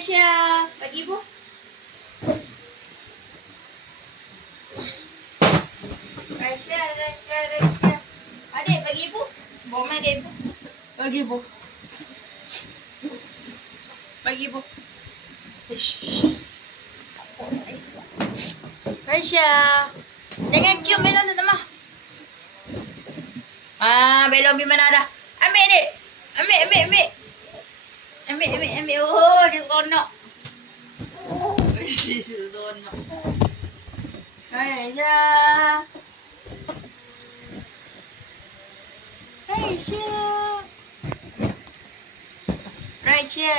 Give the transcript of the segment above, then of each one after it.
Raisya, bagi ibu. Raisya. Adik, bagi ibu. Bawa main ke ibu. Bagi ibu. Bagi ibu. Raisya. Jangan cium melon tu, Tamah. Belon pergi mana dah? Ambil, adik. Ambil. Oh, dia seronok. Dia seronok. Raisya. Raisya.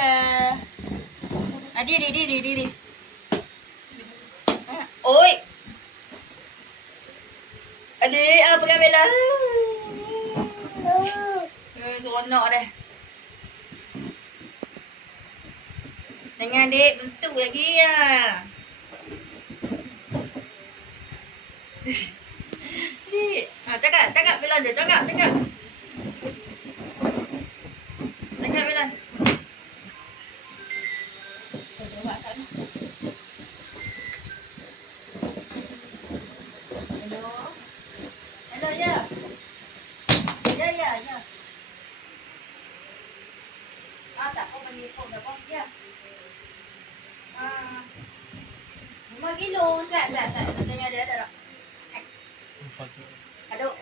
Diri. Oi. Adik, pegang bela. Seronok dah. Dengan adik, bentuk lagi ya. Adik, cakap belon je, cakap. Cakap belon. Hello, ya. Ya. Tak, kau panggil phone dah, kau. Ya. 5 kilo. Tak. Tanya dia ada tak? Aduh.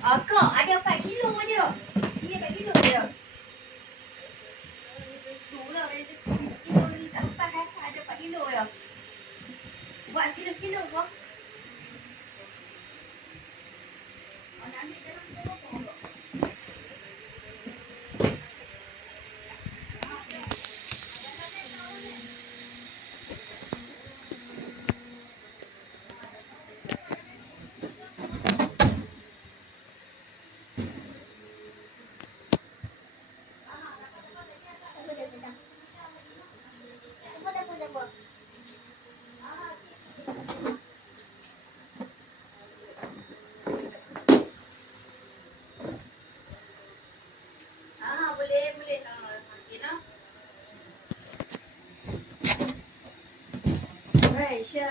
Kak, ada 4 kilo je. Ini 4 kilo je. Itulah, kilo ni tak lepas kakak ada 4 kilo je. Buat sekilo kau. Nak ambil dalam tu apa? Boleh. Raisya.